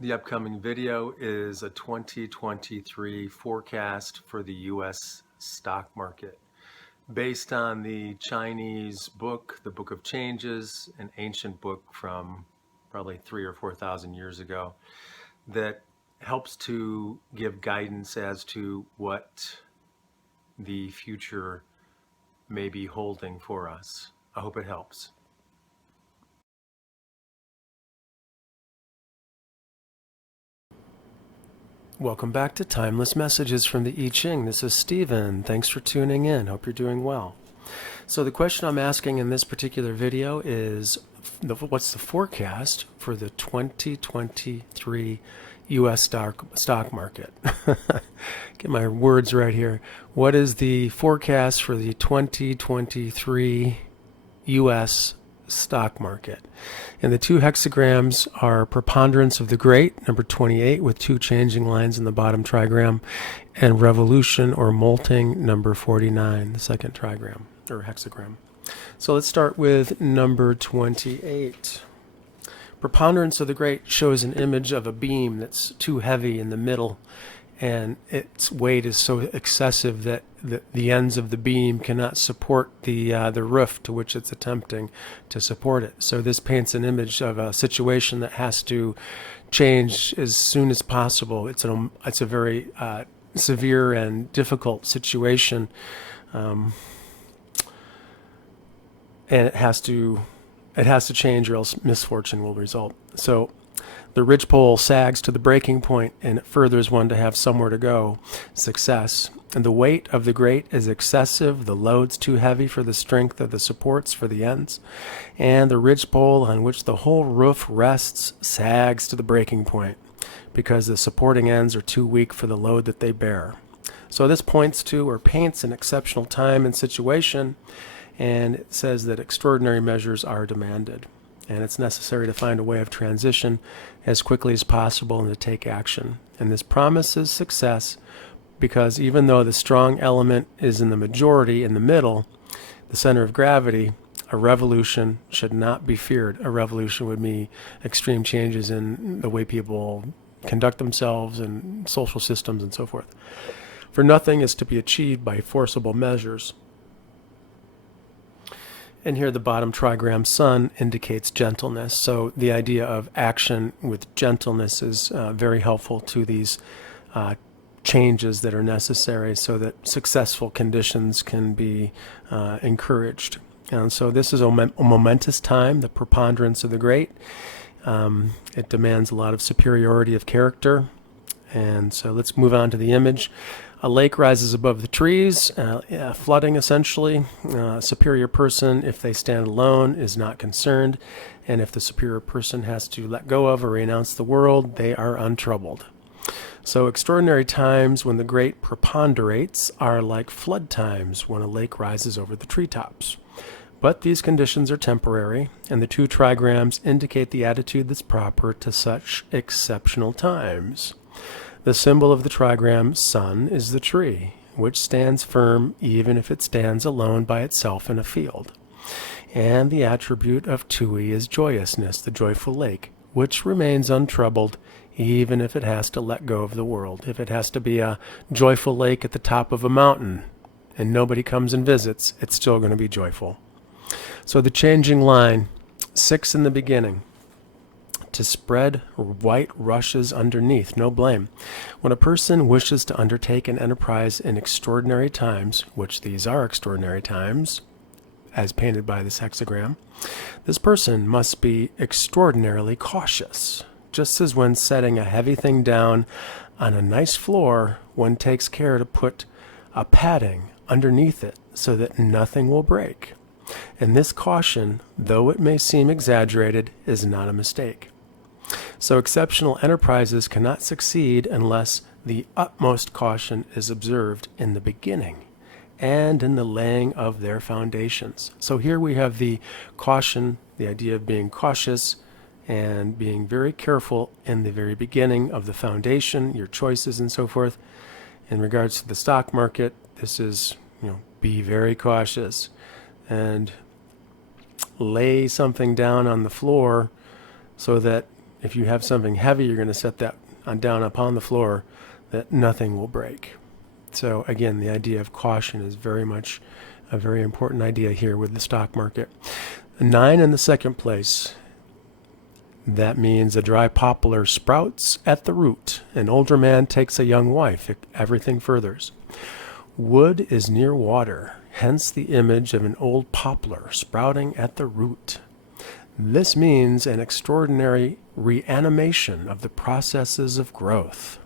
The upcoming video is a 2023 forecast for the U.S. stock market based on the Chinese book, the Book of Changes, an ancient book from probably 3,000 or 4,000 years ago that helps to give guidance as to what the future may be holding for us. I hope it helps. Welcome back to Timeless Messages from the I Ching. This is Stephen. Thanks for tuning in. Hope you're doing well. So the question I'm asking in this particular video is, what's the forecast for the 2023 U.S. stock market? Get my words right here. What is the forecast for the 2023 U.S. stock market? And the two hexagrams are preponderance of the great, number 28, with two changing lines in the bottom trigram, and revolution or molting, number 49, the second trigram or hexagram. So let's start with number 28. Preponderance of the great shows an image of a beam that's too heavy in the middle, and its weight is so excessive that the ends of the beam cannot support the roof to which it's attempting to support it. So this paints an image of a situation that has to change as soon as possible. It's a very severe and difficult situation, and it has to change, or else misfortune will result. So the ridgepole sags to the breaking point, and it furthers one to have somewhere to go, success. And the weight of the great is excessive, the load's too heavy for the strength of the supports for the ends, and the ridgepole on which the whole roof rests sags to the breaking point, because the supporting ends are too weak for the load that they bear. So this points to, or paints, an exceptional time and situation, and it says that extraordinary measures are demanded, and it's necessary to find a way of transition as quickly as possible and to take action. And this promises success because even though the strong element is in the majority, in the middle, the center of gravity, a revolution should not be feared. A revolution would mean extreme changes in the way people conduct themselves and social systems and so forth. For nothing is to be achieved by forcible measures. And here the bottom trigram sun indicates gentleness. So the idea of action with gentleness is very helpful to these changes that are necessary so that successful conditions can be encouraged. And so this is a momentous time, the preponderance of the great. It demands a lot of superiority of character. And so let's move on to the image. A lake rises above the trees, flooding essentially. A superior person, if they stand alone, is not concerned. And if the superior person has to let go of or renounce the world, they are untroubled. So extraordinary times when the great preponderates are like flood times when a lake rises over the treetops. But these conditions are temporary, and the two trigrams indicate the attitude that's proper to such exceptional times. The symbol of the trigram sun is the tree, which stands firm even if it stands alone by itself in a field. And the attribute of Tui is joyousness, the joyful lake, which remains untroubled even if it has to let go of the world. If it has to be a joyful lake at the top of a mountain and nobody comes and visits, it's still going to be joyful. So the changing line, 6 in the beginning. To spread white rushes underneath, no blame. When a person wishes to undertake an enterprise in extraordinary times, which these are extraordinary times, as painted by this hexagram, this person must be extraordinarily cautious. Just as when setting a heavy thing down on a nice floor, one takes care to put a padding underneath it so that nothing will break. And this caution, though it may seem exaggerated, is not a mistake. So exceptional enterprises cannot succeed unless the utmost caution is observed in the beginning and in the laying of their foundations. So here we have the caution, the idea of being cautious and being very careful in the very beginning of the foundation, your choices and so forth. In regards to the stock market, this is, be very cautious and lay something down on the floor so that if you have something heavy, you're going to set that down upon the floor, that nothing will break. So again, the idea of caution is very much a very important idea here with the stock market. 9 in the second place. That means a dry poplar sprouts at the root. An older man takes a young wife. Everything furthers. Wood is near water, hence the image of an old poplar sprouting at the root. This means an extraordinary reanimation of the processes of growth.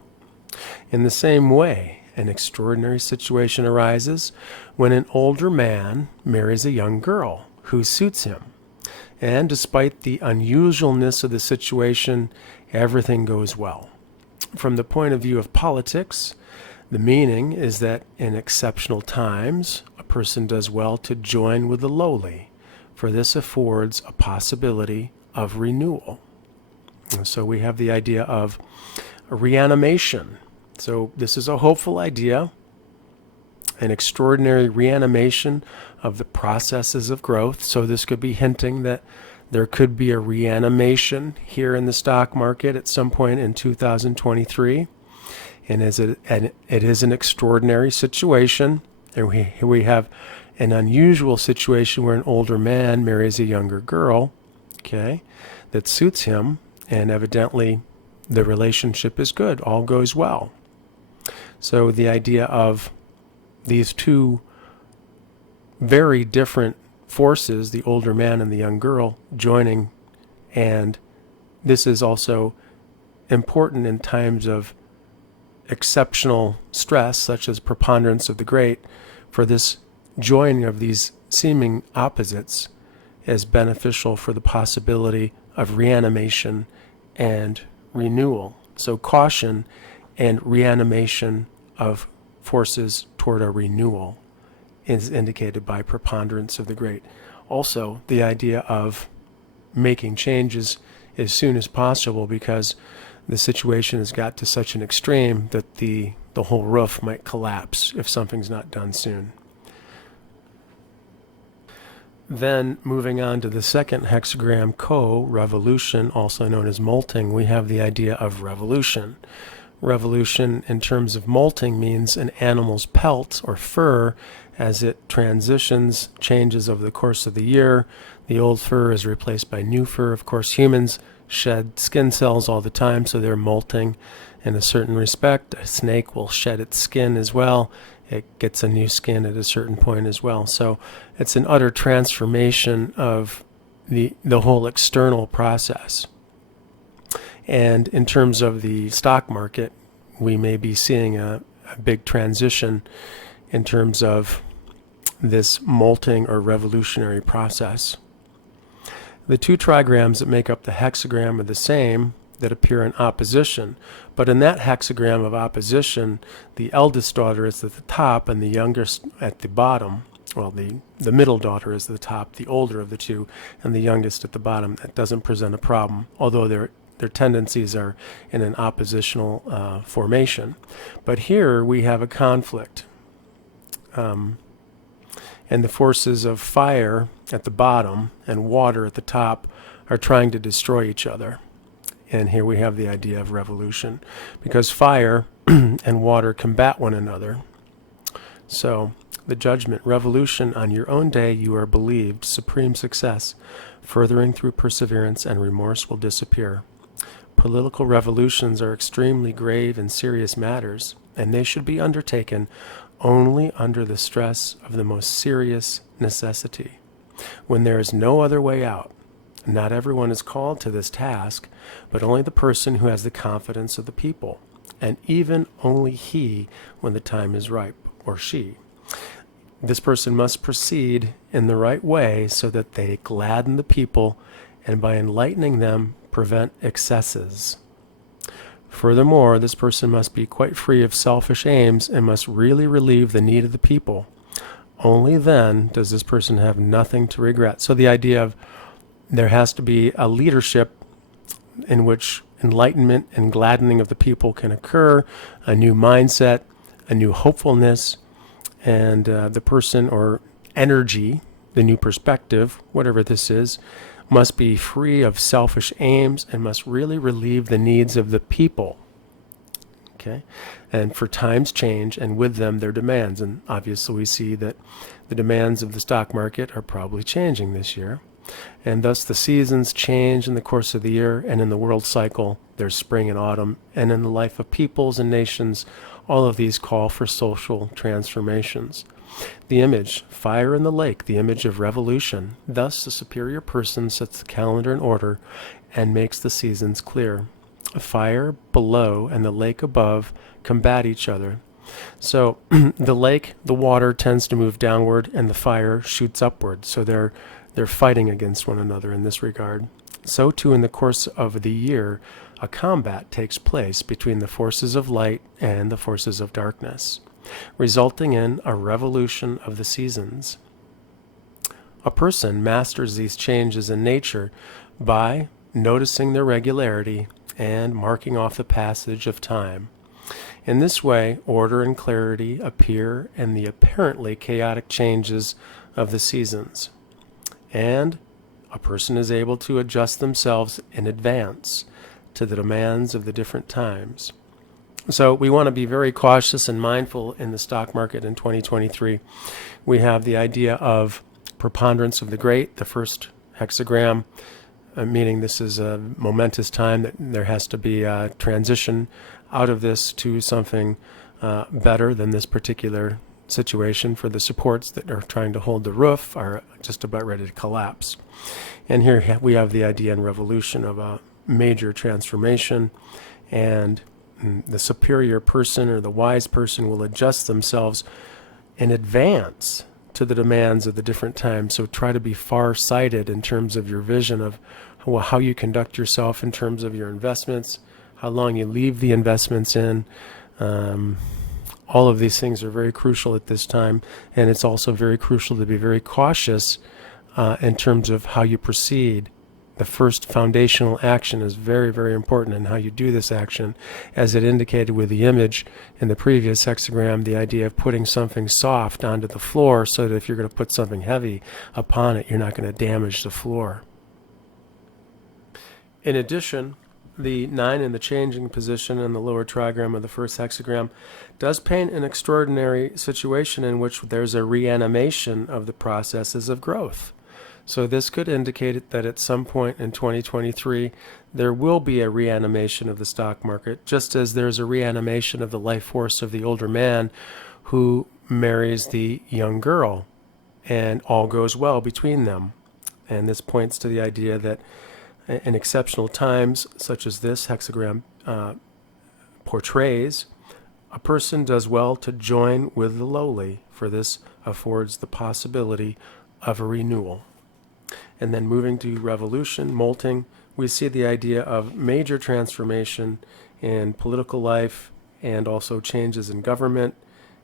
In the same way, an extraordinary situation arises when an older man marries a young girl who suits him. And despite the unusualness of the situation, everything goes well. From the point of view of politics, the meaning is that in exceptional times, a person does well to join with the lowly, for this affords a possibility of renewal. And so we have the idea of reanimation. So this is a hopeful idea, an extraordinary reanimation of the processes of growth. So this could be hinting that there could be a reanimation here in the stock market at some point in 2023. And it is an extraordinary situation. And we have an unusual situation where an older man marries a younger girl, okay, that suits him, and evidently the relationship is good, all goes well. So the idea of these two very different forces, the older man and the young girl, joining, and this is also important in times of exceptional stress, such as preponderance of the great, for this joining of these seeming opposites is beneficial for the possibility of reanimation and renewal. So caution and reanimation of forces toward a renewal is indicated by preponderance of the great. Also, the idea of making changes as soon as possible, because the situation has got to such an extreme that the whole roof might collapse if something's not done soon. Then, moving on to the second hexagram, revolution, also known as molting, we have the idea of revolution. Revolution, in terms of molting, means an animal's pelt or fur, as it transitions, changes over the course of the year. The old fur is replaced by new fur. Of course, humans shed skin cells all the time, so they're molting in a certain respect. A snake will shed its skin as well. It gets a new skin at a certain point as well. So it's an utter transformation of the whole external process. And in terms of the stock market, we may be seeing a big transition in terms of this molting or revolutionary process. The two trigrams that make up the hexagram are the same, that appear in opposition. But in that hexagram of opposition, the eldest daughter is at the top and the youngest at the bottom. Well, the middle daughter is at the top, the older of the two, and the youngest at the bottom. That doesn't present a problem, although their tendencies are in an oppositional formation. But here we have a conflict. And the forces of fire at the bottom and water at the top are trying to destroy each other. And here we have the idea of revolution, because fire and water combat one another. So the judgment, revolution, on your own day you are believed, supreme success, furthering through perseverance, and remorse will disappear. Political revolutions are extremely grave and serious matters, and they should be undertaken only under the stress of the most serious necessity. When there is no other way out, not everyone is called to this task, but only the person who has the confidence of the people, and even only he when the time is ripe, or she. This person must proceed in the right way so that they gladden the people, and by enlightening them, prevent excesses. Furthermore, this person must be quite free of selfish aims and must really relieve the need of the people. Only then does this person have nothing to regret. So the idea of there has to be a leadership in which enlightenment and gladdening of the people can occur, a new mindset, a new hopefulness, and the person or energy, the new perspective, whatever this is, must be free of selfish aims and must really relieve the needs of the people. Okay, and for times change, and with them their demands. And obviously we see that the demands of the stock market are probably changing this year. And thus the seasons change in the course of the year, and in the world cycle there's spring and autumn, and in the life of peoples and nations, all of these call for social transformations. The image, fire in the lake, the image of revolution. Thus the superior person sets the calendar in order and makes the seasons clear. Fire below and the lake above combat each other. So the lake, the water tends to move downward, and the fire shoots upward. So they're fighting against one another in this regard. So too in the course of the year, a combat takes place between the forces of light and the forces of darkness, resulting in a revolution of the seasons. A person masters these changes in nature by noticing their regularity and marking off the passage of time. In this way, order and clarity appear in the apparently chaotic changes of the seasons, and a person is able to adjust themselves in advance to the demands of the different times. So we want to be very cautious and mindful in the stock market in 2023. We have the idea of preponderance of the great, the first hexagram, meaning this is a momentous time that there has to be a transition out of this to something better than this particular situation, for the supports that are trying to hold the roof are just about ready to collapse. And here we have the idea in revolution of a major transformation, and the superior person or the wise person will adjust themselves in advance to the demands of the different times. So try to be far-sighted in terms of your vision of how you conduct yourself in terms of your investments, how long you leave the investments in. All of these things are very crucial at this time, and it's also very crucial to be very cautious in terms of how you proceed. The first foundational action is very, very important in how you do this action, as it indicated with the image in the previous hexagram, the idea of putting something soft onto the floor so that if you're going to put something heavy upon it, you're not going to damage the floor. In addition, the 9 in the changing position in the lower trigram of the first hexagram does paint an extraordinary situation in which there's a reanimation of the processes of growth. So this could indicate that at some point in 2023 there will be a reanimation of the stock market, just as there's a reanimation of the life force of the older man who marries the young girl, and all goes well between them. And this points to the idea that in exceptional times, such as this hexagram portrays, a person does well to join with the lowly, for this affords the possibility of a renewal. And then moving to revolution, molting, we see the idea of major transformation in political life and also changes in government,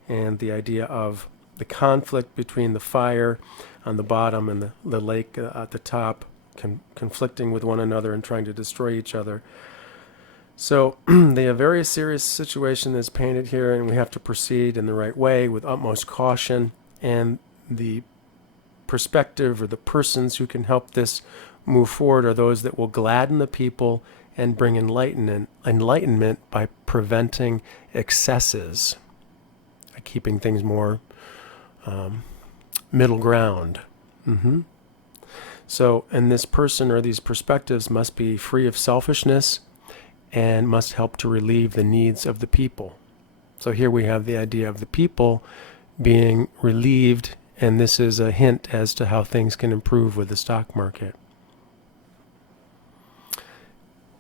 and the idea of the conflict between the fire on the bottom and the lake at the top, conflicting with one another and trying to destroy each other. So the very serious situation is painted here, and we have to proceed in the right way with utmost caution. And the perspective or the persons who can help this move forward are those that will gladden the people and bring enlightenment by preventing excesses, by keeping things more middle ground. So, and this person or these perspectives must be free of selfishness and must help to relieve the needs of the people. So here we have the idea of the people being relieved, and this is a hint as to how things can improve with the stock market.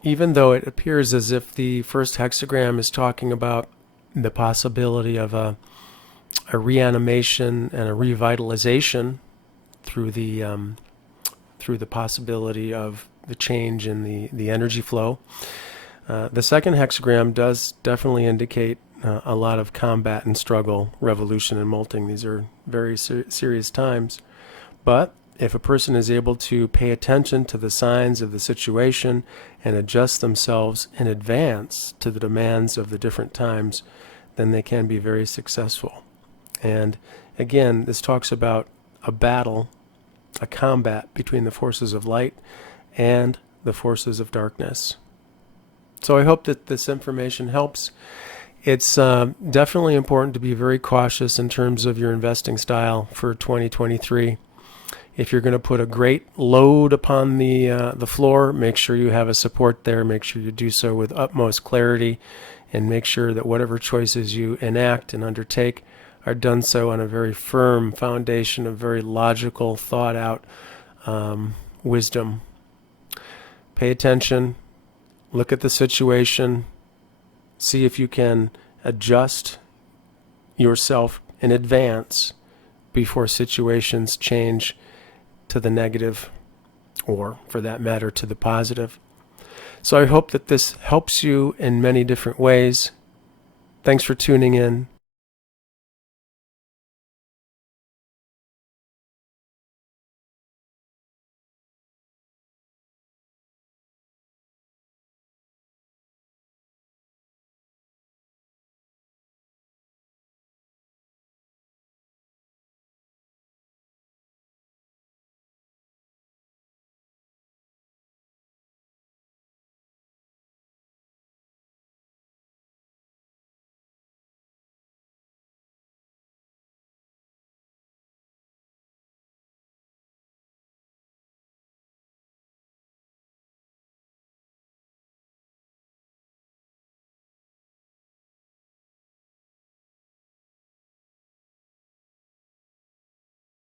Even though it appears as if the first hexagram is talking about the possibility of a reanimation and a revitalization through the possibility of the change in the energy flow, the second hexagram does definitely indicate a lot of combat and struggle, revolution and molting. These are very serious times. But if a person is able to pay attention to the signs of the situation and adjust themselves in advance to the demands of the different times, then they can be very successful. And again, this talks about a battle a combat between the forces of light and the forces of darkness. So I hope that this information helps. It's definitely important to be very cautious in terms of your investing style for 2023. If you're going to put a great load upon the floor, make sure you have a support there. Make sure you do so with utmost clarity, and make sure that whatever choices you enact and undertake are done so on a very firm foundation of very logical, thought-out wisdom. Pay attention. Look at the situation. See if you can adjust yourself in advance before situations change to the negative, or for that matter to the positive. So I hope that this helps you in many different ways. Thanks for tuning in.